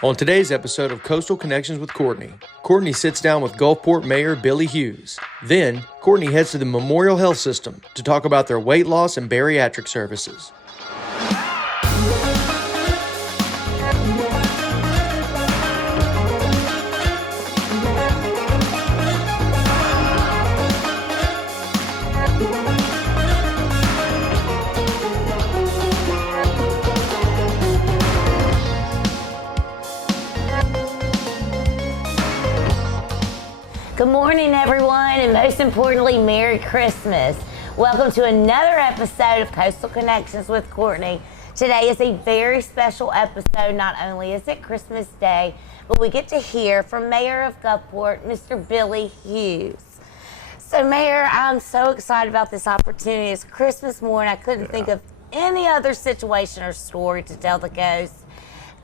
On today's episode of Coastal Connections with Courtney, Courtney sits down with Gulfport Mayor Billy Hewes. Then, Courtney heads to the Memorial Health System to talk about their weight loss and bariatric services. Good morning, everyone, and most importantly, Merry Christmas. Welcome to another episode of Coastal Connections with Courtney. Today is a very special episode. Not only is it Christmas Day, but we get to hear from Mayor of Gulfport, Mr. Billy Hewes. So, Mayor, I'm so excited about this opportunity. It's Christmas morning. I couldn't think of any other situation or story to tell the coast.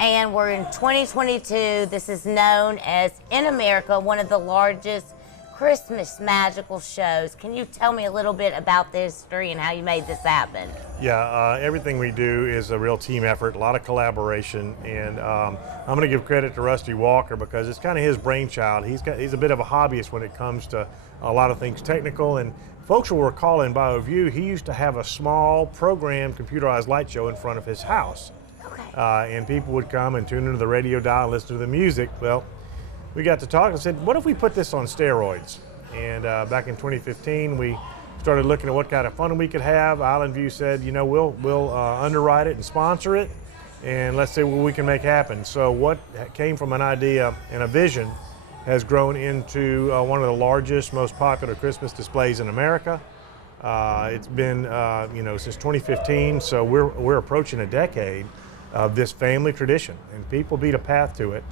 And we're in 2022. This is known as, in America, one of the largest Christmas magical shows. Can you tell me a little bit about the history and how you made this happen? Yeah, everything we do is a real team effort, a lot of collaboration, and I'm going to give credit to Rusty Walker because it's kind of his brainchild. He's a bit of a hobbyist when it comes to a lot of things technical, and folks will recall in BioView, he used to have a small programmed computerized light show in front of his house. And people would come and tune into the radio dial and listen to the music. Well, we got to talk and said, what if we put this on steroids? And back in 2015, we started looking at what kind of fun we could have. Island View said, you know, we'll underwrite it and sponsor it, and let's see what we can make happen. So what came from an idea and a vision has grown into one of the largest, most popular Christmas displays in America. It's been, since 2015, so we're approaching a decade of this family tradition, and people beat a path to it,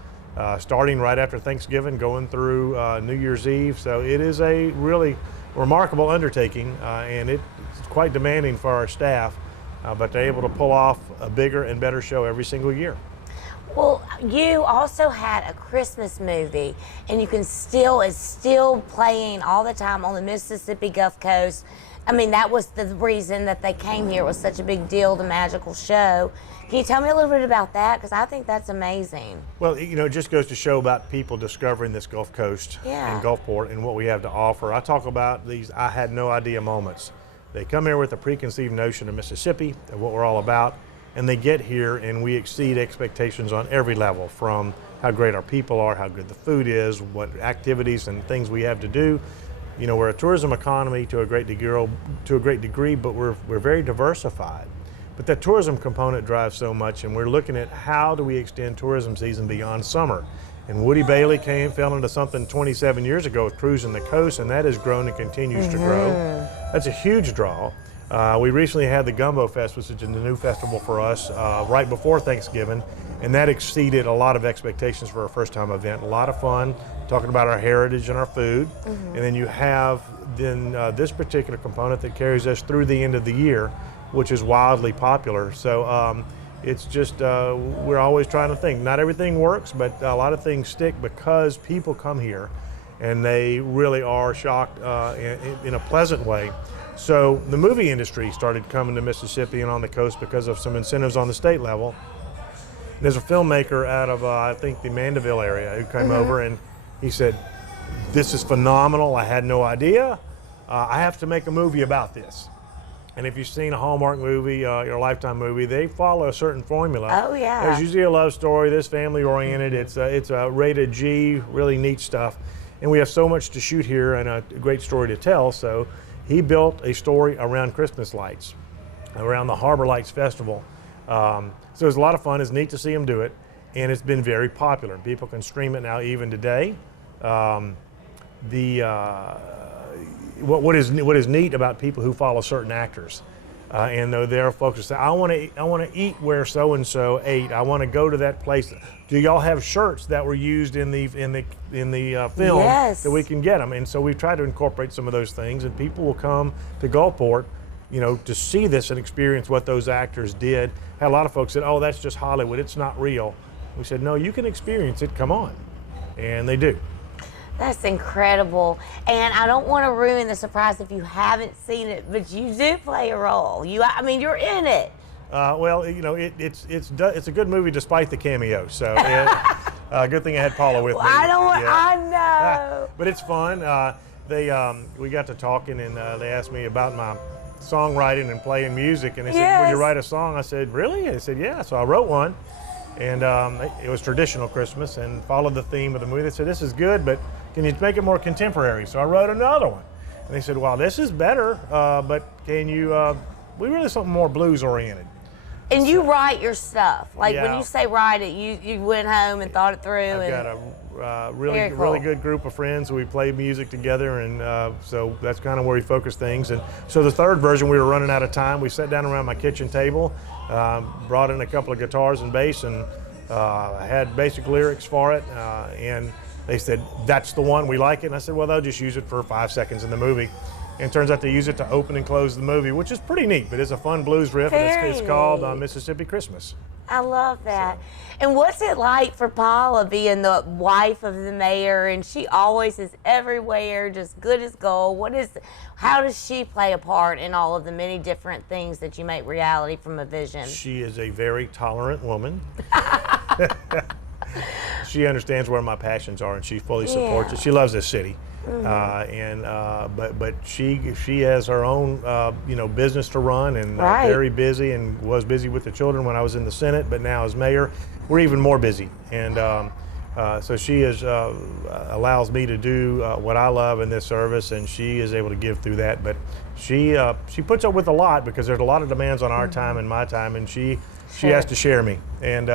starting right after Thanksgiving, going through New Year's Eve. So it is a really remarkable undertaking, and it's quite demanding for our staff, but they're able to pull off a bigger and better show every single year. Well, you also had a Christmas movie, and it's still playing all the time on the Mississippi Gulf Coast. I mean, that was the reason that they came here. It was such a big deal, the magical show. Can you tell me a little bit about that? Because I think that's amazing. Well, it just goes to show about people discovering this Gulf Coast and Gulfport and what we have to offer. I talk about these I had no idea moments. They come here with a preconceived notion of Mississippi, of what we're all about, and they get here and we exceed expectations on every level, from how great our people are, how good the food is, what activities and things we have to do. You know, we're a tourism economy to a great degree, but we're very diversified. But that tourism component drives so much, and we're looking at how do we extend tourism season beyond summer. And Woody Bailey fell into something 27 years ago with Cruising the Coast, and that has grown and continues to grow. That's a huge draw. We recently had the Gumbo Fest, which is a new festival for us, right before Thanksgiving, and that exceeded a lot of expectations for a first-time event. A lot of fun, talking about our heritage and our food. And then you have this particular component that carries us through the end of the year, which is wildly popular. So it's just, we're always trying to think. Not everything works, but a lot of things stick because people come here and they really are shocked in a pleasant way. So the movie industry started coming to Mississippi and on the coast because of some incentives on the state level. There's a filmmaker out of, I think, the Mandeville area who came over, and he said, this is phenomenal, I had no idea. I have to make a movie about this. And if you've seen a Hallmark movie or a Lifetime movie, they follow a certain formula. Oh, yeah. There's usually a love story, this family-oriented, it's a rated G, really neat stuff. And we have so much to shoot here and a great story to tell, so he built a story around Christmas lights, around the Harbor Lights Festival. So it was a lot of fun. It's neat to see him do it, and it's been very popular. People can stream it now even today. What is neat about people who follow certain actors, and there are folks who say, I want to eat where so and so ate. I want to go to that place. Do y'all have shirts that were used in the film that we can get them? And so we try to incorporate some of those things, and people will come to Gulfport, to see this and experience what those actors did. Had a lot of folks said, "Oh, that's just Hollywood. It's not real." We said, "No, you can experience it. Come on," and they do. That's incredible. And I don't want to ruin the surprise if you haven't seen it, but you do play a role. I mean, you're in it. Well, you know, it's a good movie despite the cameo. So, good thing I had Paula with me. I know. But it's fun. We got to talking, and they asked me about my songwriting and playing music, and they said, "Will you write a song?" I said, "Really?" They said, "Yeah." So I wrote one, and it was traditional Christmas and followed the theme of the movie. They said, "This is good, but can you make it more contemporary?" So I wrote another one, and they said, "Well, this is better, but can you? We really something more blues oriented." And you write your stuff. Like when you say write it, you went home and thought it through. I've got a really good group of friends. We play music together, and so that's kind of where we focus things. And so the third version, we were running out of time. We sat down around my kitchen table, brought in a couple of guitars and bass, and I had basic lyrics for it. And they said, "That's the one, we like it." And I said, "Well, they'll just use it for 5 seconds in the movie." And it turns out they use it to open and close the movie, which is pretty neat, but it's a fun blues riff, and it's called Mississippi Christmas. I love that. And what's it like for Paula being the wife of the mayor, and she always is everywhere, just good as gold? How does she play a part in all of the many different things that you make reality from a vision? She is a very tolerant woman. She understands where my passions are, and she fully supports it. She loves this city. But she has her own business to run, and very busy, and was busy with the children when I was in the Senate, but now as mayor we're even more busy, and so she allows me to do what I love in this service, and she is able to give through that. But she puts up with a lot because there's a lot of demands on our time and my time, and she has to share me, and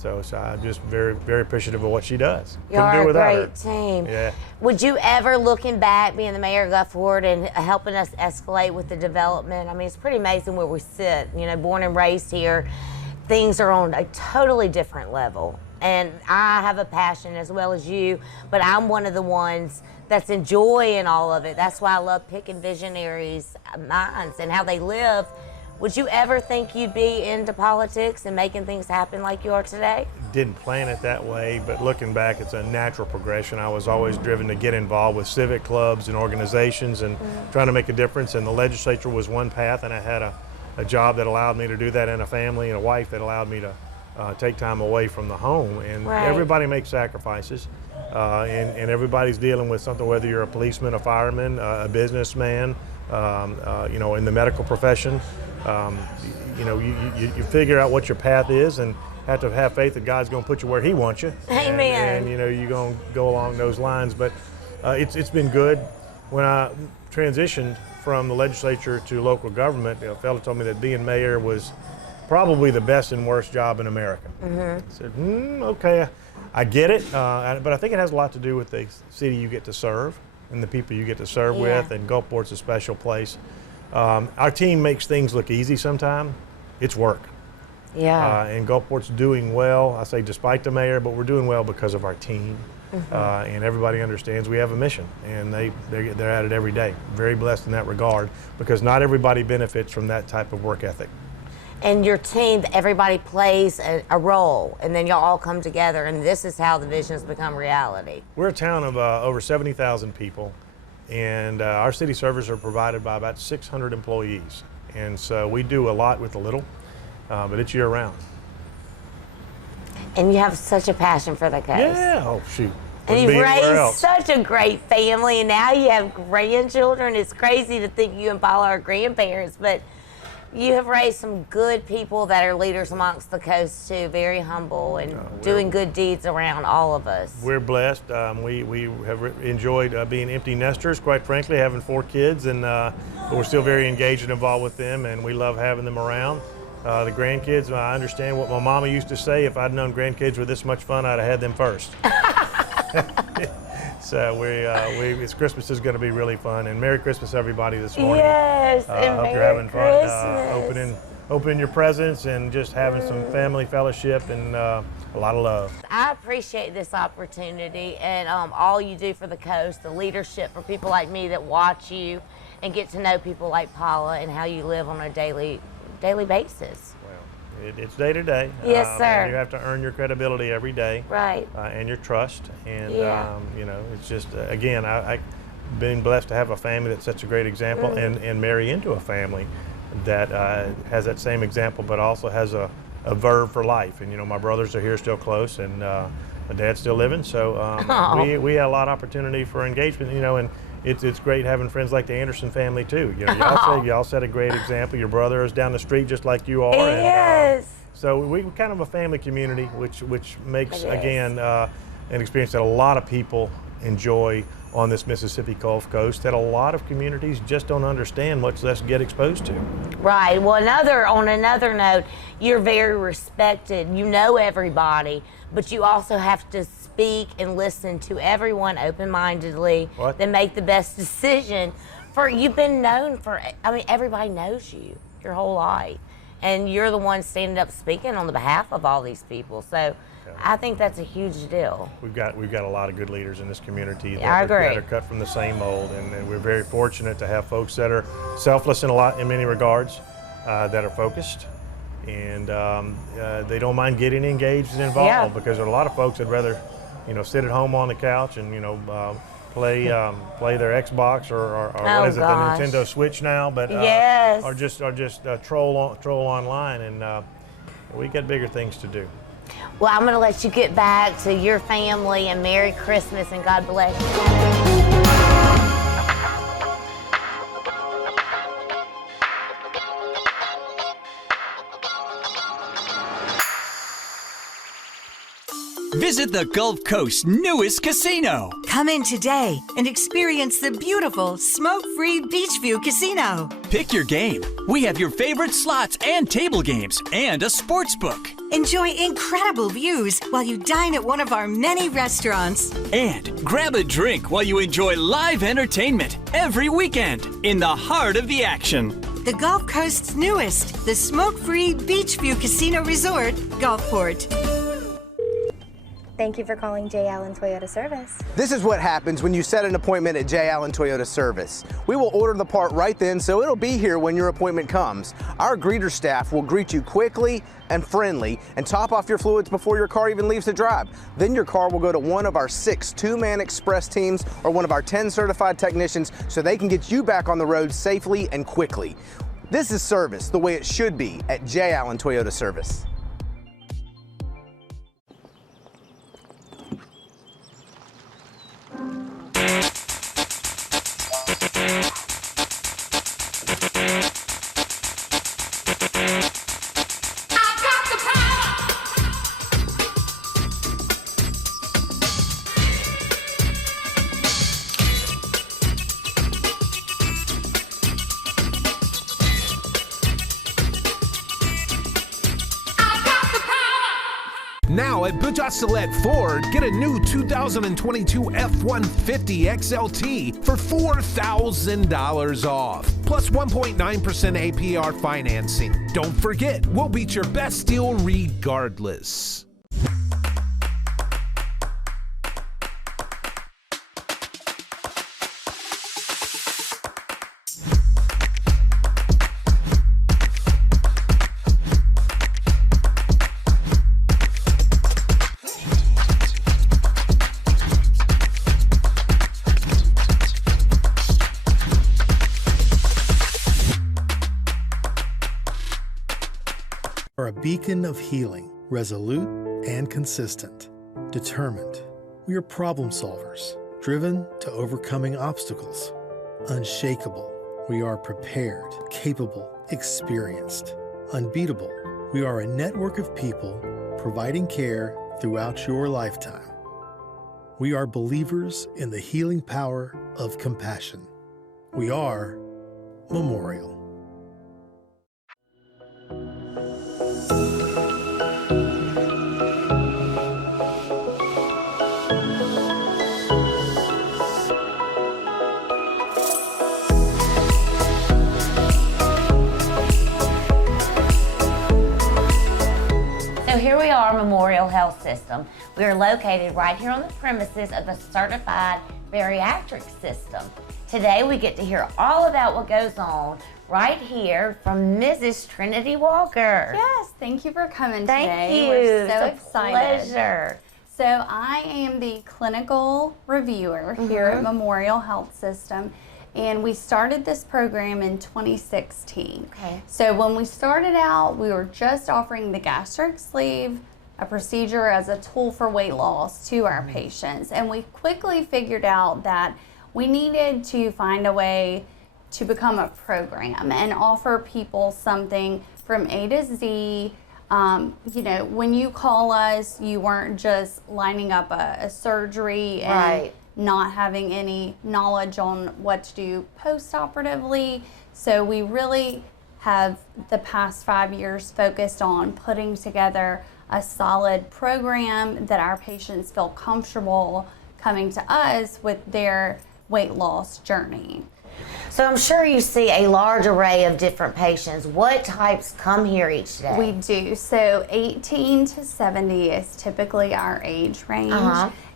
so I'm just very, very appreciative of what she does. You're a great team. Yeah. Would you ever, looking back, being the mayor of Gulfport and helping us escalate with the development? I mean, it's pretty amazing where we sit. You know, born and raised here, things are on a totally different level. And I have a passion as well as you, but I'm one of the ones that's enjoying all of it. That's why I love picking visionaries' minds and how they live. Would you ever think you'd be into politics and making things happen like you are today? Didn't plan it that way, but looking back, it's a natural progression. I was always driven to get involved with civic clubs and organizations and trying to make a difference, and the legislature was one path, and I had a job that allowed me to do that, and a family and a wife that allowed me to take time away from the home. And everybody makes sacrifices, and everybody's dealing with something, whether you're a policeman, a fireman, a businessman, in the medical profession. You figure out what your path is, and have to have faith that God's going to put you where He wants you. Amen. And you're going to go along those lines. But it's been good. When I transitioned from the legislature to local government, a fellow told me that being mayor was probably the best and worst job in America. I said, okay, I get it, but I think it has a lot to do with the city you get to serve and the people you get to serve with, and Gulfport's a special place. Our team makes things look easy sometimes. It's work. And Gulfport's doing well. I say despite the mayor, but we're doing well because of our team. And everybody understands we have a mission, and they're at it every day. Very blessed in that regard, because not everybody benefits from that type of work ethic. And your team, everybody plays a role, and then y'all all come together, and this is how the visions become reality. We're a town of over 70,000 people, and our city services are provided by about 600 employees. And so we do a lot with a little, but it's year-round. And you have such a passion for the coast. Yeah, oh shoot. And you've raised such a great family, and now you have grandchildren. It's crazy to think you and Paula are grandparents, but you have raised some good people that are leaders amongst the coast too, very humble and doing good deeds around all of us. We're blessed. We have enjoyed being empty nesters, quite frankly, having 4 kids, and but we're still very engaged and involved with them, and we love having them around. The grandkids, I understand what my mama used to say: if I'd known grandkids were this much fun, I'd have had them first. So it's Christmas is going to be really fun, and Merry Christmas everybody this morning. Yes, and hope you're having fun opening your presents and just having some family fellowship and a lot of love. I appreciate this opportunity and all you do for the coast, the leadership for people like me that watch you and get to know people like Paula and how you live on a daily basis. It's day to day. Yes, sir. And you have to earn your credibility every day. Right. And your trust. And, Yeah. you know, it's just, again, I've been blessed to have a family that's such a great example and marry into a family that has that same example, but also has a verve for life. And, you know, my brothers are here still close, and my dad's still living. So we had a lot of opportunity for engagement, you know, and it's great having friends like the Anderson family too. You know, y'all set a great example. Your brother is down the street just like you are. Yes. And, so we're kind of a family community, which makes, again, an experience that a lot of people enjoy on this Mississippi Gulf Coast that a lot of communities just don't understand, much less get exposed to. Right. Well, on another note, you're very respected. You know everybody, but you also have to speak and listen to everyone open-mindedly, then make the best decision. You've been known for, I mean, everybody knows you your whole life, and you're the one standing up speaking on the behalf of all these people. So I think that's a huge deal. We've got a lot of good leaders in this community that are cut from the same mold, and we're very fortunate to have folks that are selfless in many regards, that are focused, and they don't mind getting engaged and involved, because there are a lot of folks that'd rather, you know, sit at home on the couch and, you know, play their Xbox or what is it, the Nintendo Switch now, but or just troll online, and we got bigger things to do. Well, I'm going to let you get back to your family, and Merry Christmas, and God bless you. Visit the Gulf Coast's newest casino. Come in today and experience the beautiful smoke-free Beachview Casino. Pick your game. We have your favorite slots and table games and a sports book. Enjoy incredible views while you dine at one of our many restaurants. And grab a drink while you enjoy live entertainment every weekend in the heart of the action. The Gulf Coast's newest, the smoke-free Beachview Casino Resort, Gulfport. Thank you for calling J. Allen Toyota Service. This is what happens when you set an appointment at J. Allen Toyota Service. We will order the part right then, so it'll be here when your appointment comes. Our greeter staff will greet you quickly and friendly and top off your fluids before your car even leaves the drive. Then your car will go to one of our 6 two-man express teams or one of our 10 certified technicians so they can get you back on the road safely and quickly. This is service the way it should be at J. Allen Toyota Service. Now at Butch-Ocelette Ford, get a new 2022 F-150 XLT for $4,000 off, plus 1.9% APR financing. Don't forget, we'll beat your best deal regardless. Are a beacon of healing, resolute and consistent, determined. We are problem solvers, driven to overcoming obstacles, unshakable. We are prepared, capable, experienced, unbeatable. We are a network of people providing care throughout your lifetime. We are believers in the healing power of compassion. We are Memorial. Here we are, Memorial Health System. We are located right here on the premises of the Certified Bariatric System. Today we get to hear all about what goes on right here from Mrs. Trinity Walker. Yes, thank you for coming today. Thank you. We're so it's excited. A pleasure. So I am the clinical reviewer here at Memorial Health System, and we started this program in 2016. Okay. So when we started out, we were just offering the gastric sleeve, a procedure as a tool for weight loss to our patients, and we quickly figured out that we needed to find a way to become a program and offer people something from A to Z. You know, when you call us, you weren't just lining up a surgery and not having any knowledge on what to do post-operatively. So we really have the past 5 years focused on putting together a solid program that our patients feel comfortable coming to us with their weight loss journey. So I'm sure you see a large array of different patients. What types come here each day? We do. So 18 to 70 is typically our age range,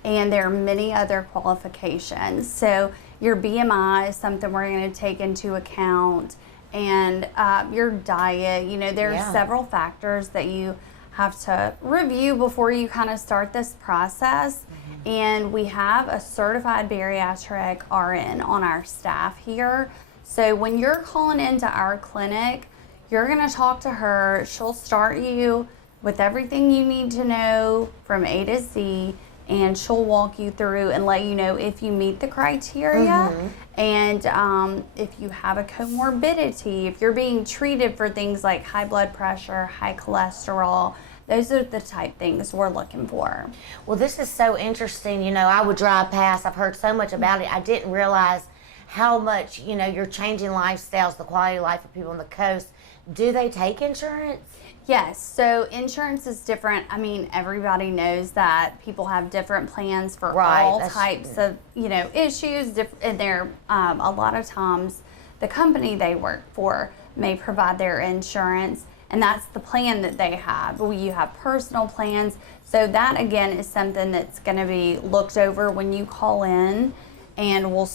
and there are many other qualifications. So your BMI is something we're going to take into account, and your diet. You know, there are several factors that you have to review before you kind of start this process. And we have a certified bariatric RN on our staff here. So when you're calling into our clinic, you're gonna talk to her. She'll start you with everything you need to know from A to Z, and she'll walk you through and let you know if you meet the criteria, and if you have a comorbidity, if you're being treated for things like high blood pressure, high cholesterol. Those are the type things we're looking for. Well, this is so interesting. You know, I would drive past. I've heard so much about it. I didn't realize how much, you know, you're changing lifestyles, the quality of life of people on the coast. Do they take insurance? Yes, so insurance is different. I mean, everybody knows that people have different plans for all types of, you know, issues. And they're, a lot of times, the company they work for may provide their insurance, and that's the plan that they have. You have personal plans, so that again is something that's going to be looked over when you call in, and we'll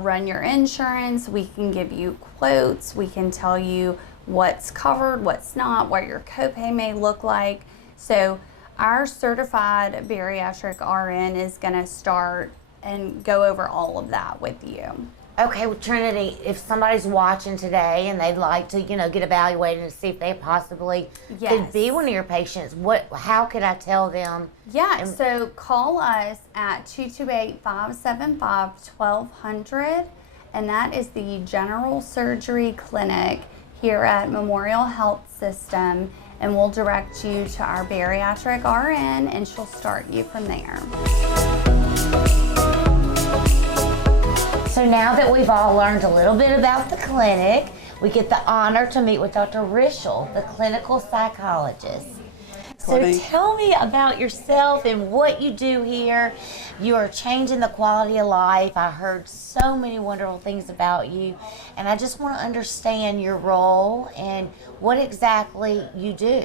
run your insurance, we can give you quotes, we can tell you what's covered, what's not, what your copay may look like. So our certified bariatric RN is going to start and go over all of that with you. Okay, well, Trinity, if somebody's watching today and they'd like to, you know, get evaluated and see if they possibly could be one of your patients, how could I tell them? Yeah, so call us at 228-575-1200, and that is the general surgery clinic here at Memorial Health System, and we'll direct you to our bariatric RN, and she'll start you from there. So now that we've all learned a little bit about the clinic, we get the honor to meet with Dr. Rishel, the clinical psychologist. So tell me about yourself and what you do here. You are changing the quality of life. I heard so many wonderful things about you, and I just want to understand your role and what exactly you do.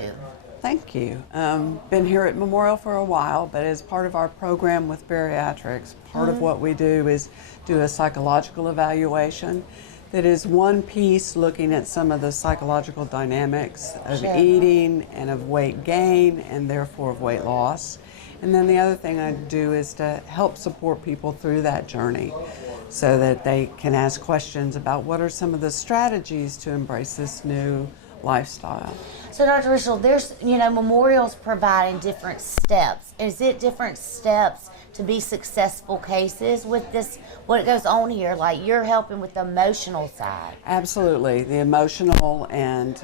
Thank you. Been here at Memorial for a while, but as part of our program with bariatrics, part of what we do is do a psychological evaluation that is one piece looking at some of the psychological dynamics of eating and of weight gain and therefore of weight loss. And then the other thing I do is to help support people through that journey so that they can ask questions about what are some of the strategies to embrace this new lifestyle. So Dr. Rishel, there's, you know, Memorial's providing different steps. Is it different steps to be successful cases with this, what goes on here? Like you're helping with the emotional side. Absolutely, the emotional and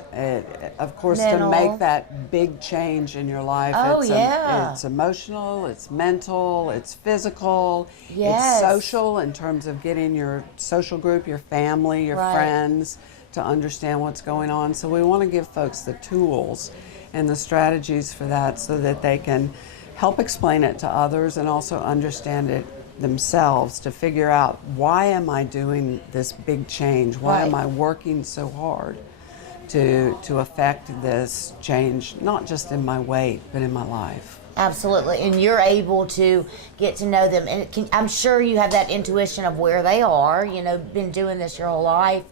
of course mental. To make that big change in your life. It's emotional, it's mental, it's physical, it's social in terms of getting your social group, your family, your friends to understand what's going on. So we want to give folks the tools and the strategies for that so that they can help explain it to others and also understand it themselves to figure out, why am I doing this big change? Why am I working so hard to affect this change, not just in my weight, but in my life? Absolutely, and you're able to get to know them, and I'm sure you have that intuition of where they are, you know, been doing this your whole life,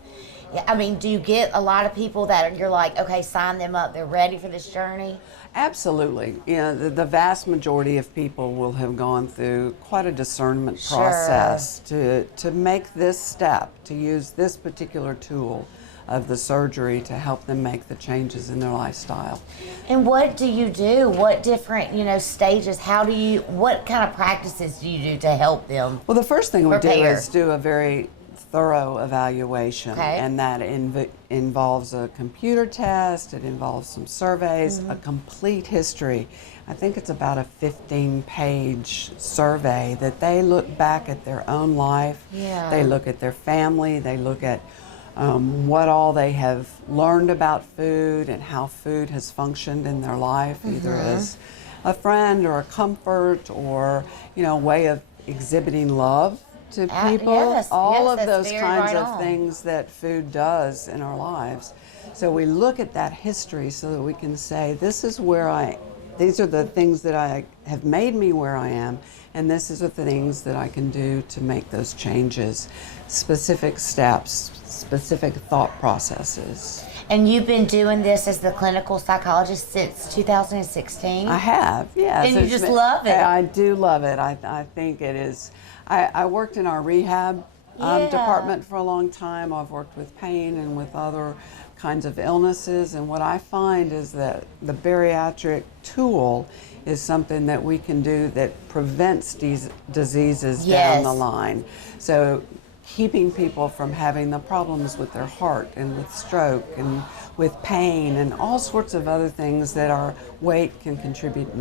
I mean, do you get a lot of people that you're like, okay, sign them up, they're ready for this journey? Absolutely. The vast majority of people will have gone through quite a discernment process to make this step, to use this particular tool of the surgery to help them make the changes in their lifestyle. And what do you do? What different, stages? What kind of practices do you do to help them? Well, the first thing we do prepare? is do a very thorough evaluation, and that involves a computer test, it involves some surveys, a complete history. I think it's about a 15-page survey that they look back at their own life, they look at their family, they look at what all they have learned about food and how food has functioned in their life, either as a friend or a comfort or, a way of exhibiting love to people. All of those kinds of things that food does in our lives. So we look at that history so that we can say, these are the things that have made me where I am, and this is the things that I can do to make those changes. Specific steps, specific thought processes. And you've been doing this as the clinical psychologist since 2016? I have, yes. And you just love it. I do love it. I think it is. I worked in our rehab department for a long time. I've worked with pain and with other kinds of illnesses, and what I find is that the bariatric tool is something that we can do that prevents these diseases down the line. So keeping people from having the problems with their heart and with stroke and with pain and all sorts of other things that our weight can contribute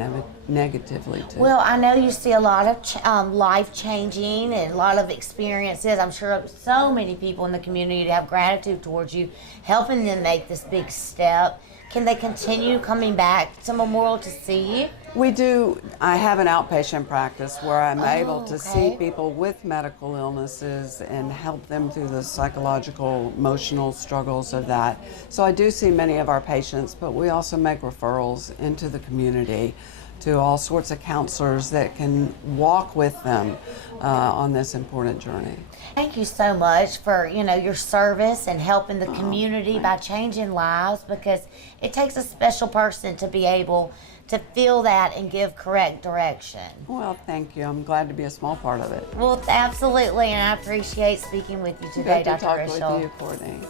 negatively to. Well, I know you see a lot of life-changing and a lot of experiences. I'm sure so many people in the community have gratitude towards you, helping them make this big step. Can they continue coming back to Memorial to see you? We do. I have an outpatient practice where I'm able to see people with medical illnesses and help them through the psychological, emotional struggles of that. So I do see many of our patients, but we also make referrals into the community to all sorts of counselors that can walk with them on this important journey. Thank you so much for, your service and helping the community by changing lives, because it takes a special person to be able to feel that and give correct direction. Well, thank you. I'm glad to be a small part of it. Well, absolutely, and I appreciate speaking with you today, Good to Dr. talk Rishel. with you, Courtney.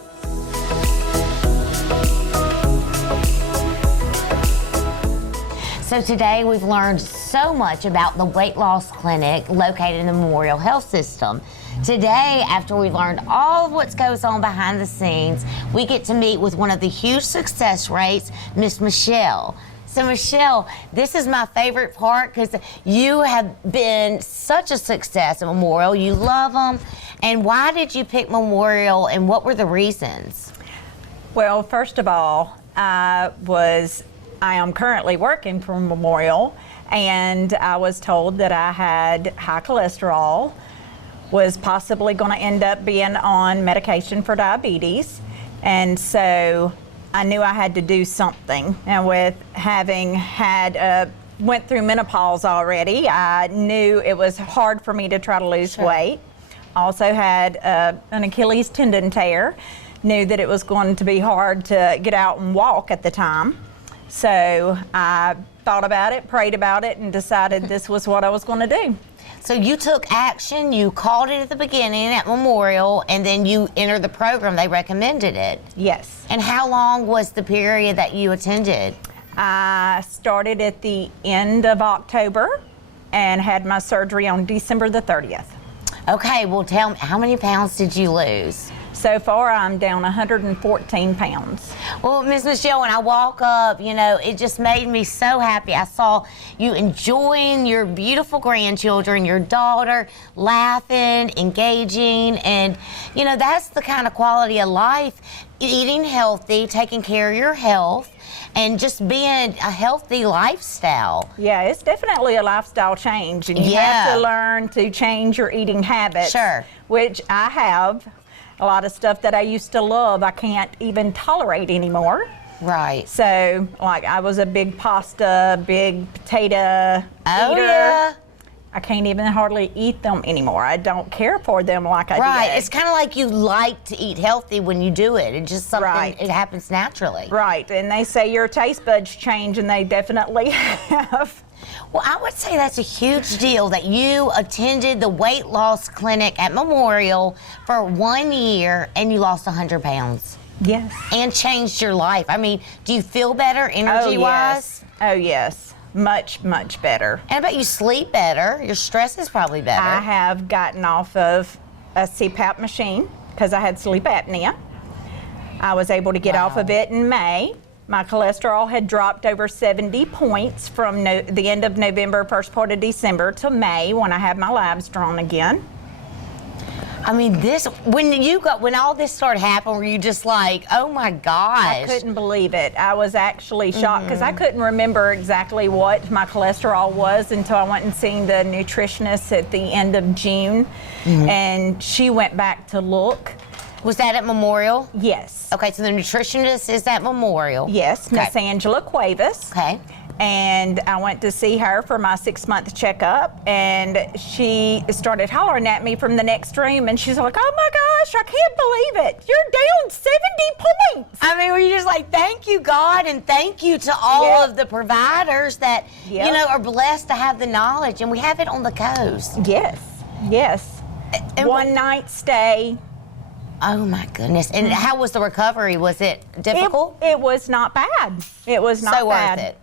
So today we've learned so much about the weight loss clinic located in the Memorial Health System. Today, after we've learned all of what goes on behind the scenes, we get to meet with one of the huge success rates, Miss Michelle. So Michelle, this is my favorite part because you have been such a success at Memorial. You love them. And why did you pick Memorial, and what were the reasons? Well, first of all, I am currently working for Memorial, and I was told that I had high cholesterol, was possibly going to end up being on medication for diabetes, and so I knew I had to do something. And with having went through menopause already, I knew it was hard for me to try to lose weight. Also had an Achilles tendon tear, knew that it was going to be hard to get out and walk at the time. So I thought about it, prayed about it, and decided this was what I was going to do. So you took action, you called it at the beginning at Memorial, and then you entered the program. They recommended it. Yes. And how long was the period that you attended? I started at the end of October and had my surgery on December the 30th. Okay, well tell me, how many pounds did you lose? So far, I'm down 114 pounds. Well, Ms. Michelle, when I walk up, it just made me so happy. I saw you enjoying your beautiful grandchildren, your daughter, laughing, engaging, and, that's the kind of quality of life, eating healthy, taking care of your health, and just being a healthy lifestyle. Yeah, it's definitely a lifestyle change, and you have to learn to change your eating habits. Sure. Which I have. A lot of stuff that I used to love, I can't even tolerate anymore. Right. So, like, I was a big pasta, big potato eater. Yeah. I can't even hardly eat them anymore. I don't care for them like I did. Right. It's kind of like you like to eat healthy when you do it. It's just something, it happens naturally. Right. And they say your taste buds change, and they definitely have. Well, I would say that's a huge deal that you attended the weight loss clinic at Memorial for 1 year and you lost 100 pounds. Yes. And changed your life. I mean, do you feel better energy-wise? Oh, yes. Much, much better. And I bet you sleep better. Your stress is probably better. I have gotten off of a CPAP machine because I had sleep apnea. I was able to get off of it in May. My cholesterol had dropped over 70 points from the end of November, first part of December to May when I had my labs drawn again. I mean, when all this started happening, were you just like, oh my gosh? I couldn't believe it. I was actually shocked because I couldn't remember exactly what my cholesterol was until I went and seen the nutritionist at the end of June, and she went back to look. Was that at Memorial? Yes. Okay, so the nutritionist is at Memorial. Yes, Miss Angela Cuevas. Okay. And I went to see her for my 6-month checkup, and she started hollering at me from the next room, and she's like, oh my gosh, I can't believe it. You're down 70 points. I mean, were you just like, thank you, God, and thank you to all of the providers that, you know, are blessed to have the knowledge, and we have it on the coast. Yes, yes. And one night stay. Oh my goodness. And how was the recovery? Was it difficult? It was not bad. It was not bad. Worth it.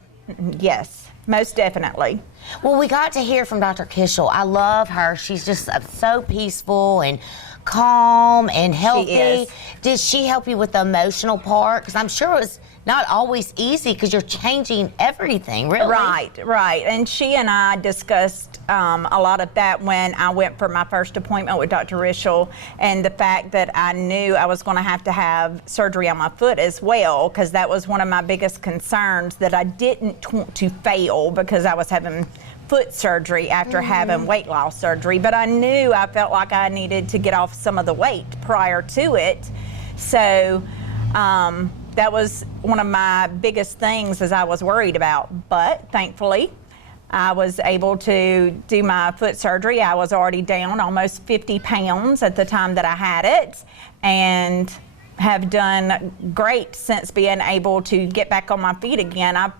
Yes, most definitely. Well, we got to hear from Dr. Kishel. I love her. She's just so peaceful and calm and healthy. She is. Did she help you with the emotional part? Because I'm sure it was not always easy because you're changing everything, really. Right. And she and I discussed a lot of that when I went for my first appointment with Dr. Kishel, and the fact that I knew I was going to have surgery on my foot as well, because that was one of my biggest concerns, that I didn't want to fail because I was having foot surgery after having weight loss surgery. But I knew I felt like I needed to get off some of the weight prior to it. So that was one of my biggest things as I was worried about. But thankfully, I was able to do my foot surgery. I was already down almost 50 pounds at the time that I had it, and have done great since being able to get back on my feet again.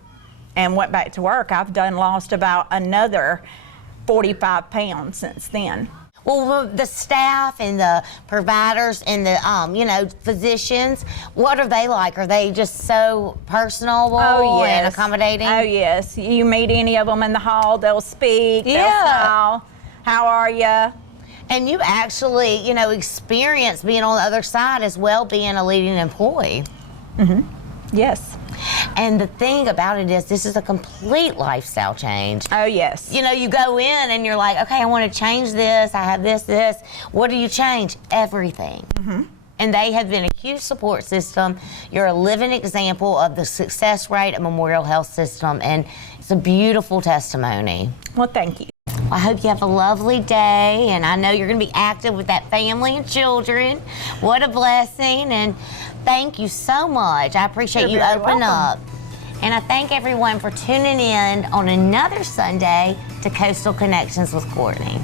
And went back to work. I've lost about another 45 pounds since then. Well, the staff and the providers and the, physicians, what are they like? Are they just so personable and accommodating? Oh, yes. You meet any of them in the hall, they'll speak, they'll smile. How are you? And you actually, experience being on the other side as well, being a leading employee. Yes. And the thing about it is, this is a complete lifestyle change. Oh, yes. You go in and you're like, okay, I want to change this. I have this. What do you change? Everything. And they have been a huge support system. You're a living example of the success rate of Memorial Health System, and it's a beautiful testimony. Well, thank you. I hope you have a lovely day, and I know you're going to be active with that family and children. What a blessing, and thank you so much. I appreciate you opening up. And I thank everyone for tuning in on another Sunday to Coastal Connections with Courtney.